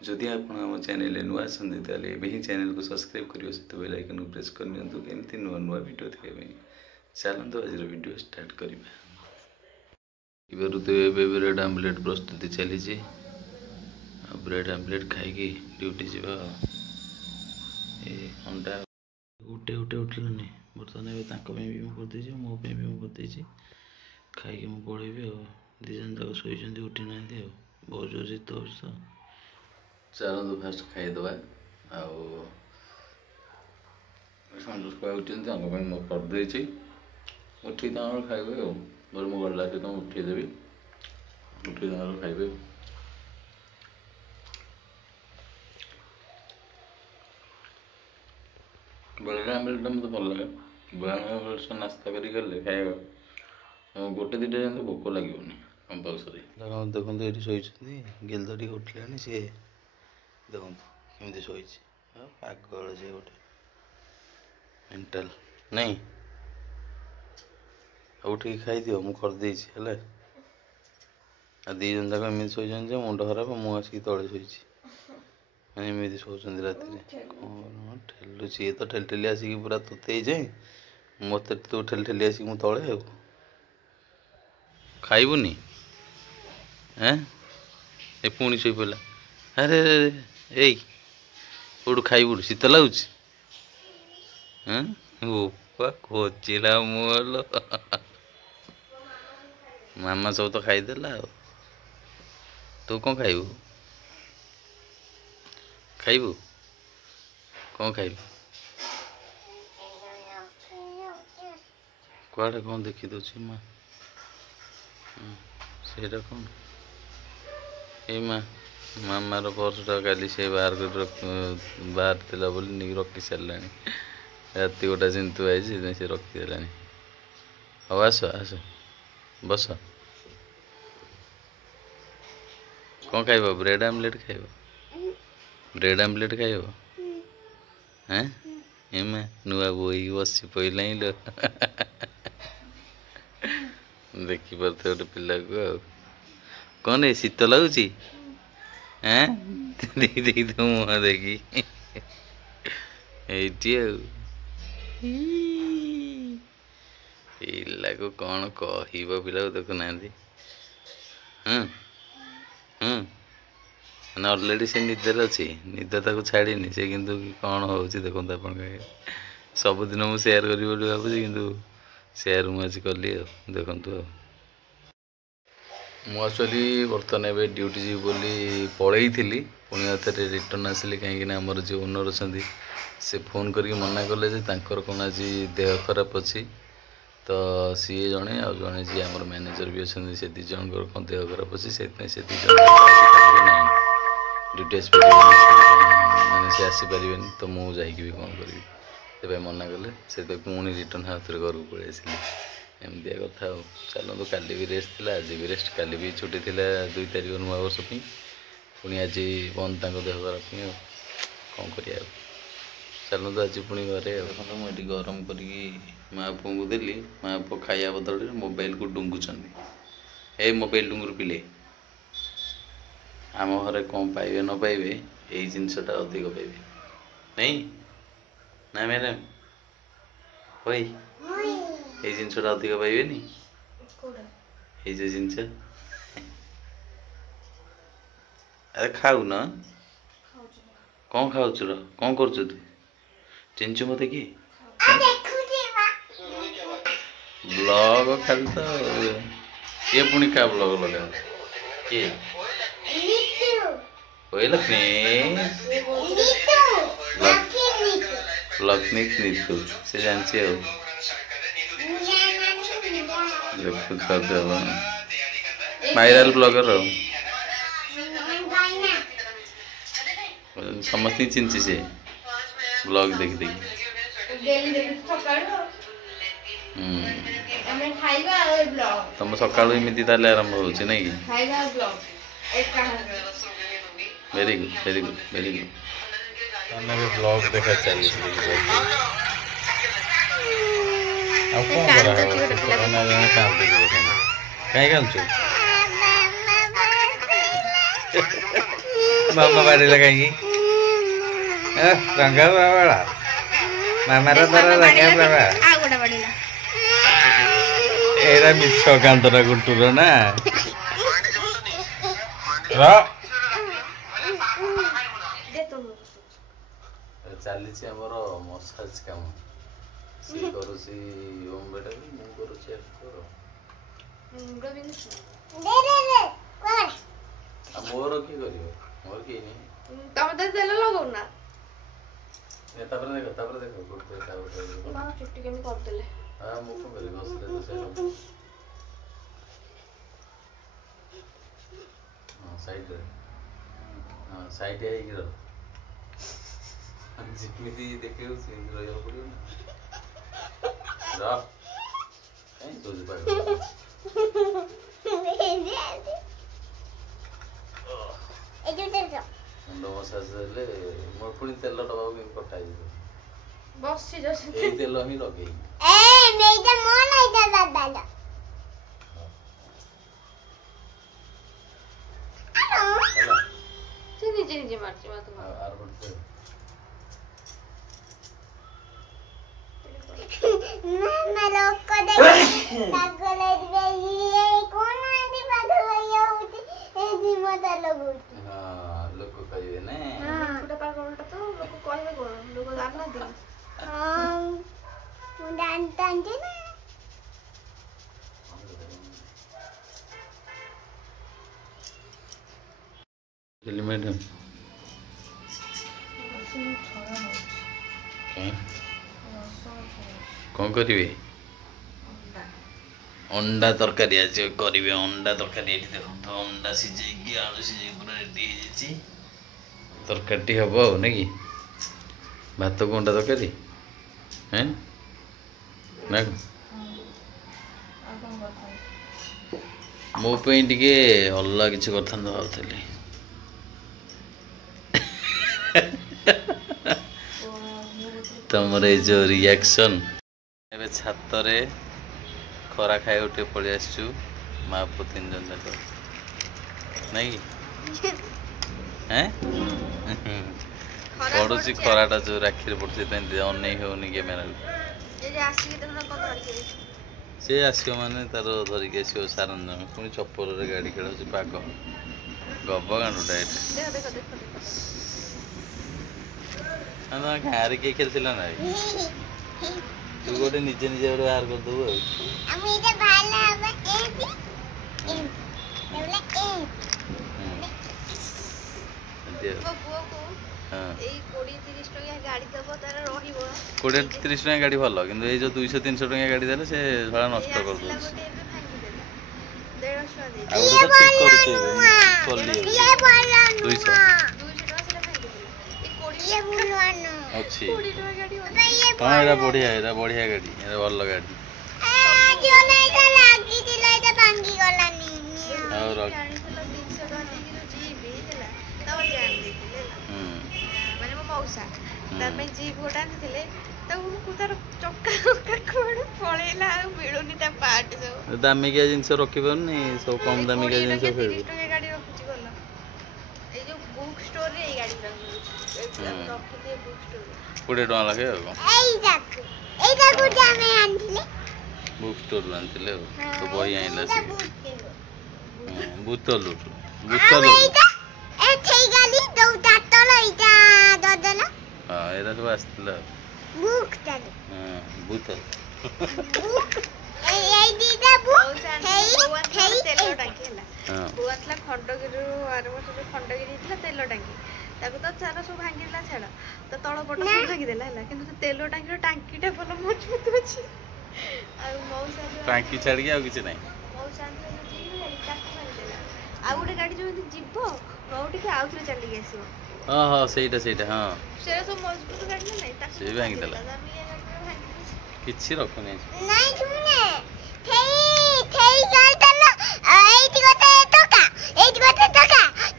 जदि आप आम चैनल नुआ आते ही चैनल को सब्सक्राइब करिए सहित बेल आइकन को प्रेस कर दिंतु एमती नुआ नुआ वीडियो देखा चलते आज वीडियो स्टार्ट करवा। ब्रेड आमलेट प्रस्तुति चली ब्रेड आमलेट खाई ड्यूटी जा अंडा उठे उठे उठिलनि बर्तमान भी करदे मो भी करदे खाई पलैबी दिजन जाक शोचती उठी ना बहुत जोर शीत हो चलते फास्ट खाईदे उठी करदे उठी खाइबे मुझे गला तुम उठेदेवी उठी खाइबे। ब्रेड आमलेट मत भल लगे ब्रेड आमलेट नास्ता कर खाइबा गोटे दुटा जमी भोक लगे कंपलसरी देखो ये शोची गिलद उठिलानी सी देखो कमी शोची पागल से गोटे मेंटल नहीं उठिक खाई दियो मु करदे दी जन जाक एमती शोचन मुंड खराब मुझे तले शोची एमती शोचती राति कौन ठेलुची ये तो ठेली ठेली आसिक पूरा तोते जाए मत तू ठेली ठेली आसिक मु तले खाइबुनी ए पुणी शोई पड़ा अरे ए कौटू खाइबुड़ शीत लगुच खोचिला मुल मामा सब तो खाईदेला तू कौन खाइबू खाइबू कौन खाइबू कुआड़े कौन देखी दूसरी माँ से कौन ए माँ मामार पर्सटा काली से बाहर बाहर थिला बोली नहीं रखी सारा राति गोटा चिंतु आई से रखीदेला हाँ आस आस बस कौन खाइब ब्रेड आमलेट खाइब ब्रेड आमलेट खाइब हाँ एमा नुआ बोई बसी पड़ा ही लो देखिपे गोटे पिला को कौन है शीत लगुच हाँ देखी तो मुह देखी पिला को कौन कह पिला को देखुना मैंने अलरेडी से निदर अच्छी निद ताक छाड़ी से किंतु कौन हो देखो आप सबुदिन मुझे सेयार करी भावुँ कि सेयार मुझे कली देखु मुझे बर्तमान ए ड्यूटी जी बोली पलई थी पुणी थे रिटर्न आसिली कहीं आमर जो ओनर अच्छा से फोन करके मना कले कौन आज देह खराब अच्छी तो सी जड़े आ जड़े जी आम मैनेजर भी अच्छा से दीज कौन देह खराब अच्छी से दीज ना ड्यूटी मैंने से आसपारे तो मुझे भी कौन करी तेज मना कले से पुणी रिटर्न हाथ घर को पलि आसली एमती कथा चलते काली भी रेस्ट थी आज भी रेस्ट काली भी छुट्टी थी 2 तारिख नुआ वर्ष पुणी आज बंद देह खराब कौन कर चलते आज पुणी घरे मुझे गरम करी माँ पुओं को देली माँ पुओ खाया बदल मोबाइल को डुंगुंट ए मोबाइल डुंगुर पिले आम घरे कौन पाइबे न पाइबे यही जिनसटा अधिक पाइबे नहीं ना मैडम होई ये जिनसटा अधिक पाइबे नी ये जो जिनस अरे खाऊ न कौन खाऊ कौन कर तू चिंचु मत कि ब्लॉग खाली तो ये पुणी क्या ब्लॉग लगा किए लक्ष्मी लक्ष्मी नीतू से जानसी वायरल ब्लॉगर समस्त चिंची से ब्लॉग देख तुम सका आरंभ हो very good very good very good blog देखा चली कहीं मामा बाड़ीला कहीं रंगा बाबा मामा तारा रंगा बाबा एरा मिछ कांतरा गुटुर ना चली आमर मसाज काम सी करुसी ओम बेटा भी मु करुसी करो मोर की करियो मोर की नहीं तब तो तेल लगाउ ना तापर देखो गुड तापर मां चुट्टी केम कर देले हां मु को करी बस ले से हां साइड रे हां साइड आई गिरो हम जितनी देखे उसे रहियो पड़ियो ना रा कहीं तो पागल मुंड मसाज ले मोर पुणी तेल डबा के कटाई बस से जस ए तेल ही लगे मेजा मन आइदा दादा से नीचे मारची मत आर बोलते मामा लोग को देख पागल है ये कौन आंटी पागल है ये मत लोग हां लोग को कहिए ने छोटा पागलटा तो लोग कहबे कोन लोग जान दे हां मुंडा अंटे ना चलिए मैडम कौन करिवे अंडा तरकारी आज करिवे अंडा तरकारी एठी देखो तो अंडा सिझे कि आलू सिझे पूरा रेडी हो जाछि तरकारी हबो नै कि भात को अंडा तरकारी हैं ना मो पे टिके अल्लाह किछ करथन भावथली तमर जो रिएक्शन एबे छात रे खरा खाए उठे पड़ी आसचु माँ पु 3 जन जाक नहीं हैं पड़ुची खराटा जो राखी पड़ुची अनै होनी कैमेरा से आसो माने तार धरिक आसो सारंजम पुणी चप्पल गाड़ी खेल पाग गब गांडुटा गाँव किए खेलला ना तू गोटे निजे निजे गोटे बाहर कर देबू कोड़े 30 टका गाड़ी भल कि 200-300 टका गाड़ी देले से सारा नष्ट कर दो अच्छी हाँ एरा बढ़िया गाड़ी भल गाड़ी जीप गोटा दामिकिया जिनस रखी पारनी सब कम दामिकिया जिनस गाड़ी रखुची गल ए जो बुक स्टोर रे गाड़ी रखिए बुक स्टोर 20 टका लागे बुक स्टोर आनथिले तो बही आइला से बुतलु हाँ एरा सब आसला बुक ताले बुतल खंडगिरी आर वर्ष जो खंडगिरी तेल टांकी ताको तो चार सब भांगिला छाड़ तो तल पट सब भांगिदेला कि तेल टांकी टांकीटा भल मजबूत अच्छी टांकी छाड़ के किसी नहीं आ गोटे गाड़ी जो जीव नौटी आउ थे चलिए आसो हाँ हाँ सेटा हाँ से सब मजबूत गाड़ी ना नहीं से भांगिदेला किछि रखुनी नहीं सुने थेई गालतला एइटी गोटे टका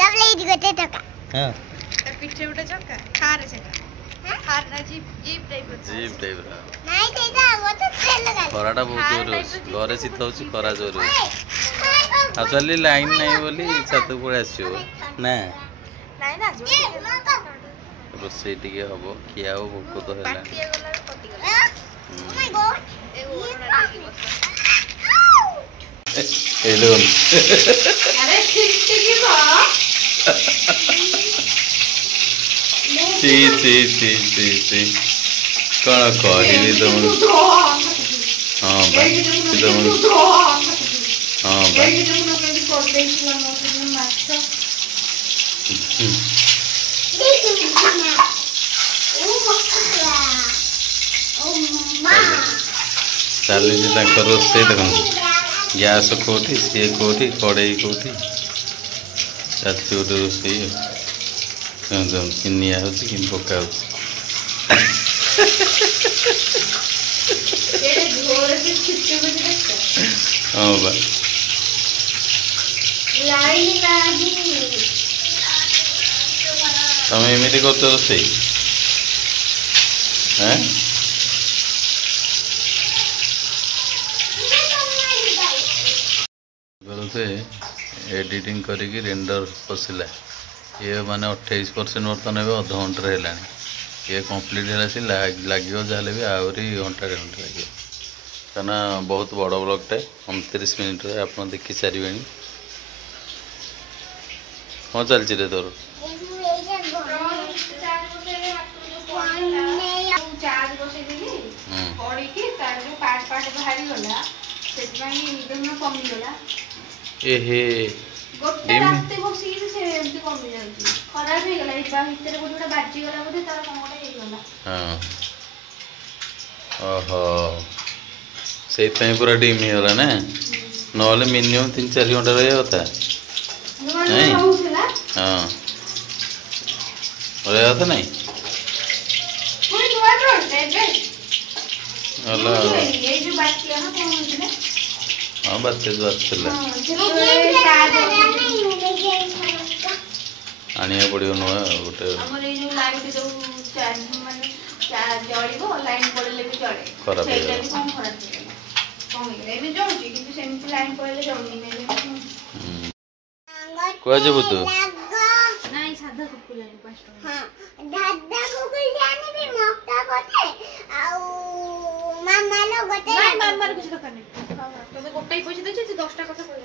तबले एइटी गोटे टका हां त पिठे उठे चक्का थार सेटा थार ना जीप टाइप नहीं तेजा वो तो तेल लगा खराटा बहुत जोर घरे शीत होछि खरा जोर आ चली लाइन नहीं बोली छत पड़े आसियो ना ନାଇଁ ନା ଆଜି ରୋଷେଇ ଟିକେ ହବ ଖିଆ ହବ ଭୋକ ତ ହେଲାଣି। ପାଟିଆ ଗଲାରେ କଟିଗଲା। Oh my god. ଏ ଓରଣା ଟିକେ ବସ। ଏଇ ଦେଖନ୍ତୁ ଆରେ ଠିକ ବ C C C C C କ'ଣ କହିବି ତମକୁ? ହଁ ବା ତମକୁ ହଁ ବା ଚାଲିଛି ତାଙ୍କ ରୋଷେଇ ଦେଖନ୍ତୁ। ଗ୍ୟାସ୍ କେଉଁଠି ସିଏ କେଉଁଠି କଡ଼େଇ କେଉଁଠି ଚାଲିଛି ଗୋଟେ ରୋଷେଇ କି ନିଆ ହେଉଛି କି ପକା ହେଉଛି। ହଁ ବା ତମେ ଏମିତି କରୁଛ ରୋଷେଇ? ହଁ ସେ ଏଡ଼ିଟିଂ କରିକି ରେଣ୍ଡର ପଶିଲା। ଇଏ ମାନେ 28% ବର୍ତ୍ତମାନ ଏବେ ଅଧଘଣ୍ଟାରେ ହେଲାଣି। ଇଏ କମ୍ପ୍ଲିଟ୍ ହେଲା ସେ ଲାଗିବ ଯାହେଲେ ବି ଆହୁରି ଘଣ୍ଟାଟେ ଘଣ୍ଟେ ଲାଗିବ, କାରଣ ବହୁତ ବଡ଼ ବ୍ଲଗ୍ଟେ 29 ମିନିଟ୍ରେ ଆପଣ ଦେଖି ସାରିବେଣି। କ'ଣ ଚାଲିଛି ରେ ତୋର? ଏହେ ଗୋଟେ ରାସ୍ତେ ବସିକି ସେ ଏମିତି କମି ଯାଉଛି, ଖରାପ ହେଇଗଲା। ଏଇ ଭିତରେ ଗୋଟେ ବାଜିଗଲା ବୋଧେ, ତାର କ'ଣ ଗୋଟେ ହେଇଗଲା। ହଁ ଓହୋ ସେଇଥିପାଇଁ ପୁରା ଡିମ୍ ହେଇଗଲା ନା, ନହେଲେ ମିନିମମ୍ 3-4 ଘଣ୍ଟା ରହିବା କଥା। ନାଇଁ ହଁ ରହିବା କଥା ନାଇଁ। ଭଲ ହଁ ବାତ୍ୟା ଆସିଥିଲା, ଆଣିବାକୁ ପଡ଼ିବ ନୂଆ ଗୋଟେ। ଖରାପ କୁଆ ଯିବୁ ତୁ? ନାଇଁ ସାଧା କୁକୁର 5 ଟଙ୍କା। ହଁ ଦାଦା କୁକୁର ଜାଣିବି ମକା ଗୋଟେ ଆଉ ମାମାର ଗୋଟେ। ନାଇଁ ମାମାର କିଛି ଦରକାର ନାହିଁ, ତମେ ଗୋଟାଇ ପଇସା ଦେଇଛ, ସେ 10ଟା କଥା କହିବ।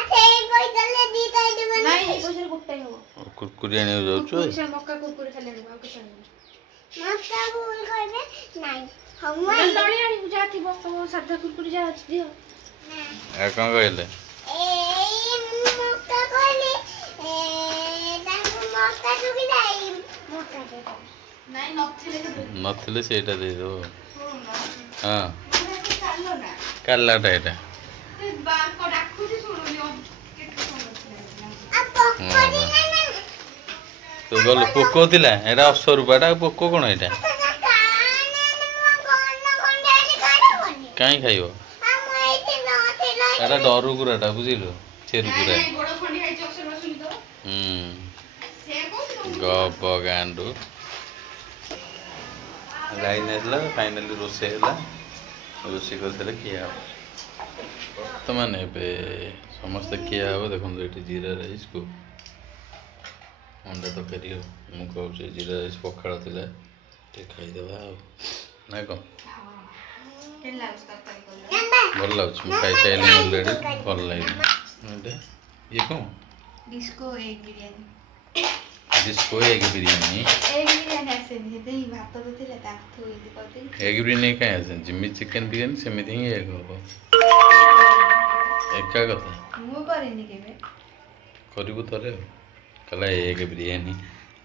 ଆଚ୍ଛା ଏଇ ପଇସାରେ ଦିଟା ଦେବ। ନାଇଁ ଏଇ ପଇସାରେ ଗୋଟାଇ ହବ। କୁରକୁରି ଆଣିବାକୁ ଯାଉଛୁ? ପଇସା ମକା କୁକୁର ଖାଲି ଆଣିବ, ଆଉ କିଛି ଆଣିବ। ମକା ଭୁଲ କହିବେ ନାଇଁ। ହଁ ମୁଁ ନଳି ଆଣିବୁ ଯାହା ଥିବ, ତମ ସାଧା କୁକୁର ଯାହା ଅଛି ଦିଅ। ଆଉ କ'ଣ କହିଲେ? ଏଇ ମୁଁ ମକା କହିଲି ତାଙ୍କୁ ମକା ଶୁଖିଲା ଏଇ ମକା ଦେବ। ନାଇଁ ନଥିଲେ ସେଇଟା ଦେଇଦେବ। ହଁ ଚାଲ ନା କାଲାଟା ଏଇଟା। ଡାକୁଛି ଶୁଣୁନି। ତୁ ଗଲୁ ପୋକ ଥିଲା, ଏଇଟା ଅସରୂପାଟା ପୋକ କ'ଣ ଏଇଟା? କାହିଁ ଖାଇବ? ଏଇଟା ଡରୁକୁରାଟା ବୁଝିଲୁ, ଚେରୁକୁରା। ଗପ ଗାଣ୍ଡୁ ଲାଇନ୍ ଆସିଲା, ଫାଇନାଲି ରୋଷେଇ ହେଲା। ରୋଷେଇ କରିଥିଲେ ଖିଆ ହେବ। ବର୍ତ୍ତମାନ ଏବେ ସମସ୍ତେ ଖିଆ ହେବ। ଦେଖନ୍ତୁ ଏଠି ଜିରା ରାଇସ୍କୁ ଅଣ୍ଡା ତରକାରୀ ଆଉ। ମୁଁ କହୁଛି ଜିରା ରାଇସ୍ ପଖାଳ ଥିଲା, ଟିକେ ଖାଇଦେବା ଆଉ ନା କ'ଣ? ଭଲ ଲାଗୁଛି, ମୁଁ ଖାଇସାରିଲିଣି ଅଲରେଡ଼ି, ଭଲ ଲାଗିଲା। ଏଇଟା ଇଏ କ'ଣ? Disco egg biryani. Disco egg biryani आसेनी हेते ही भात तो थिले ता थोई दि करते। एग बिरयानी काहे आसे? जिमी चिकन बिरयानी सेमिति ही एग हो एका कथा। मु करेनी केबे करिबु तरे कला एग बिरयानी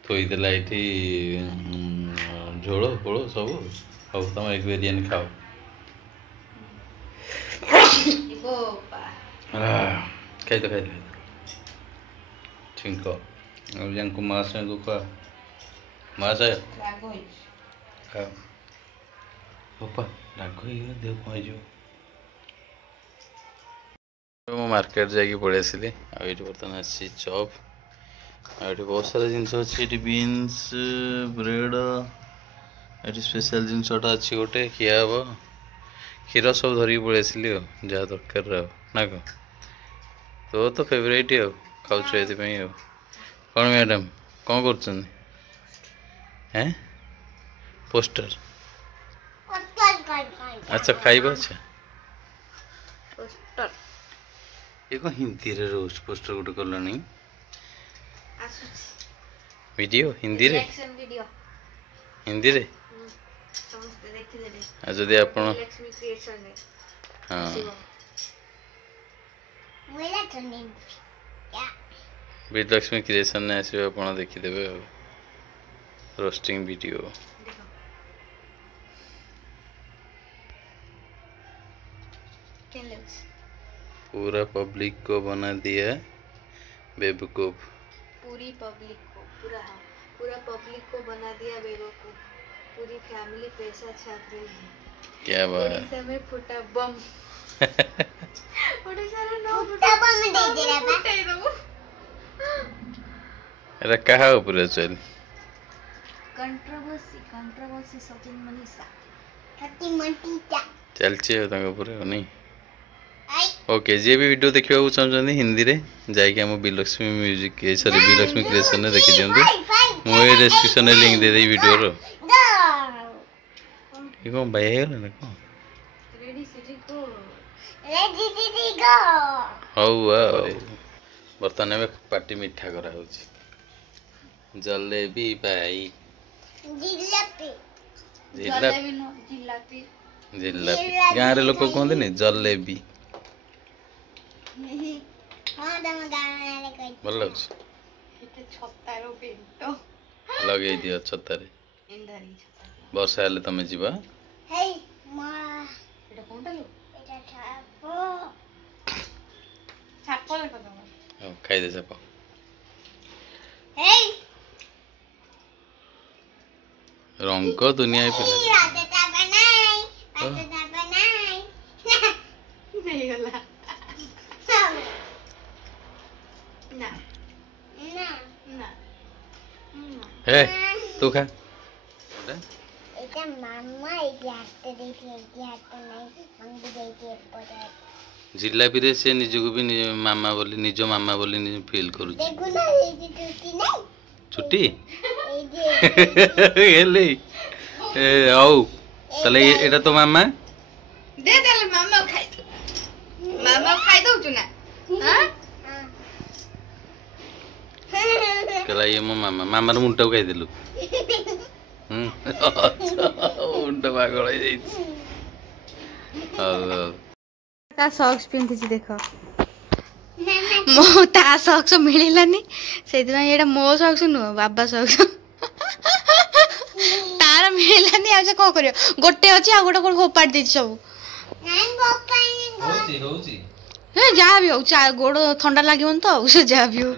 थोई देला एठी झोଳ ଫୋଳ ସବୁ ଆଉ ତମ ଏଗ ବିରିୟାନୀ ଖାଅ। ଖାଇଦ ଛିଙ୍କ ଆଉ ୟାଙ୍କୁ ମାସକୁ ଖା ମାସ ଖାଅ ବାପା ରାଗ ହେଇଗଲା ଦେହ କ'ଣ ହେଇଯିବ। ମୁଁ ମାର୍କେଟ ଯାଇକି ପଳେଇ ଆସିଲି ଆଉ ଏଇଠି ବର୍ତ୍ତମାନ ଆସିଛି ଚପ୍ ଆଉ ଏଠି ବହୁତ ସାରା ଜିନିଷ ଅଛି। ଏଠି ବିନ୍ସ ବ୍ରେଡ଼ ଏଠି ସ୍ପେଶାଲ ଜିନିଷଟା ଅଛି ଗୋଟେ ଖିଆ ହେବ। କ୍ଷୀର ସବୁ ଧରିକି ପଳେଇ ଆସିଲି ଆଉ ଯାହା ଦରକାର ଆଉ ନା କ'ଣ ତୋ ତ ଫେଭରାଇଟ୍ ଆଉ ଖାଉଛୁ ଏଥିପାଇଁ ଆଉ। कौन मैडम कौन कर हैं पोस्टर अच्छा खाइब अच्छा पोस्टर ये कौन हिंदी रे रोज पोस्टर गोटे कल आसुची वीडियो हिंदी रे रिएक्शन वीडियो हिंदी रे समस्त देखि देले आ जदि आपण लक्ष्मी क्रिएशन रे हाँ मुला चुनी या विजयलक्ष्मी क्रिएशन ने आसवे आपण देखिदेबे रोस्टिंग वीडियो देखो केन लग्स पूरा पब्लिक को बना दिया बेवकूफ पूरी पब्लिक को पूरा पब्लिक को बना दिया बेवकूफ पूरी फैमिली पैसा छाप रही है क्या बात ओडिशा में फुटा बम ओडिशा रे नो फुटा बम दे दे रे बा फुटाई दबो एरा कहा ऊपर चल कंट्रोवर्सी सचिन मनीषा खट्टी मट्टी चा चलचे हो तंग ऊपर नहीं आई ओके जे भी वीडियो देखिबा चाहछन हिंदी रे जाई के हम विलक्ष्मी म्यूजिक के सॉरी विलक्ष्मी क्रिएशन ने देखि दियंतु मो ए डिस्क्रिप्शन में लिंक दे दे वीडियो रो ये कौन भाई है ना कौन रेडी सिटी को गो हौ वाओ बर्तन में पार्टी मिठा करा होची जलेबी भाई जिलेबी जलेबी नो जिलापी जिलेबी गाँव रे लोक कहते नहीं जलेबी हां तम गाना रे कहि भल लगे एते छत्तारो पेंटो लगे दियो छतारे इंदारी छत्ता वर्षा हेले तमे जीवा हे मा एटा कोनटा लो एटा छापो छाप देखो तम खाई दे जापा हे रंग दुनिया पे राता बनाई राता बनाई नहीं गला ना ना ना हे तू खा एटा मामा यात देखि यात नहीं मंग देखि पड़े जिलापी रे से निजको भी मामा बोली निज मामा बोली फील करू देखो ना ये टूटी नहीं छुट्टी ए जे हेले ए आउ तले एटा तो मामा दे देले मामा खाई दउ छु ना हां कला ये मो मामा मामार मुंटा खाई देलु मुंटा पागल हो जाई ता सॉक्स पिंधि छी देखो मो ता सॉक्स मिलिलानी सेदिन एटा मो सॉक्स नु बाबा सॉक्स तार मिलिलानी आ को करियो गोटे अछि आ गोटे कोन फोपाड दै सब नहीं बोपाई होची होची ए जा भी हो चा गोड़ ठंडा लागिवन तो उसे जा भी हो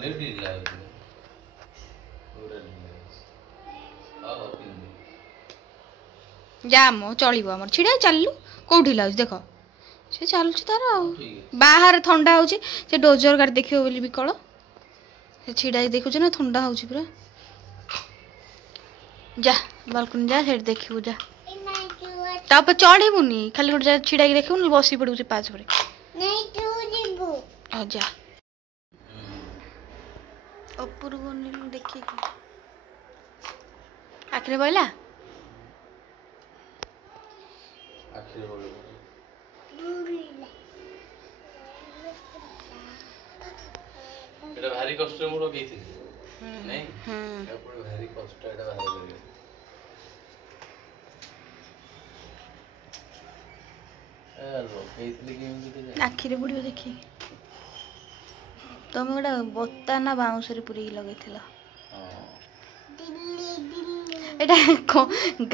जा मो चलिबो हमर छिडा चललु कोठी लाउछ देखो से चालुछ तार आ बाहर ठंडा होची से डोजर गाड़ी देखियो बोली बिकल से छिडा देखुछ ना ठंडा होची पूरा जा बालकनी जा हेड देखियो जा ताप चढ़ीबुनी खाली गोटे जा छिडा के देखियो बसी पड़ू से पाँच पर नहीं तू जीबू आ जा अपुर गनिलु देखि आखरे बोला एटा भारी कष्ट मोर गईथि नहीं या पुरो भारी कष्ट एटा भारी करे ए लो गईथि के आखिरे बुड़ियो देखि तुम गोटा बत्ता ना बाउंसरे पूरी लगेथिला दिल्ली दिल्ली एटा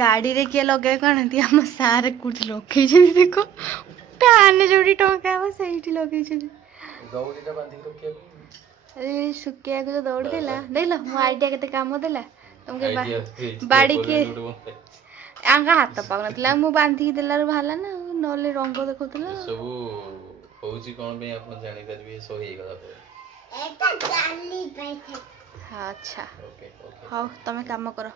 गाड़ी रे के लगे कण ती हम सारे कुछ लगे छथि देखो प्याने जोडी टोका बस सेठी लगे छथि दौड़ीटा बांधी रखिया अरे सुकिया को तो दौड़ देला देखला मो आइडिया केते काम देला तुमके आइडिया बाड़ी के आंगा हाथ पाउनतला मो बांधी देला रे भाला ना नले रंग देखोतला सब होउची कोन पे आपण जानि करबे सो ही गला पे एटा गाली पे थे अच्छा ओके ओके हां तमे काम करो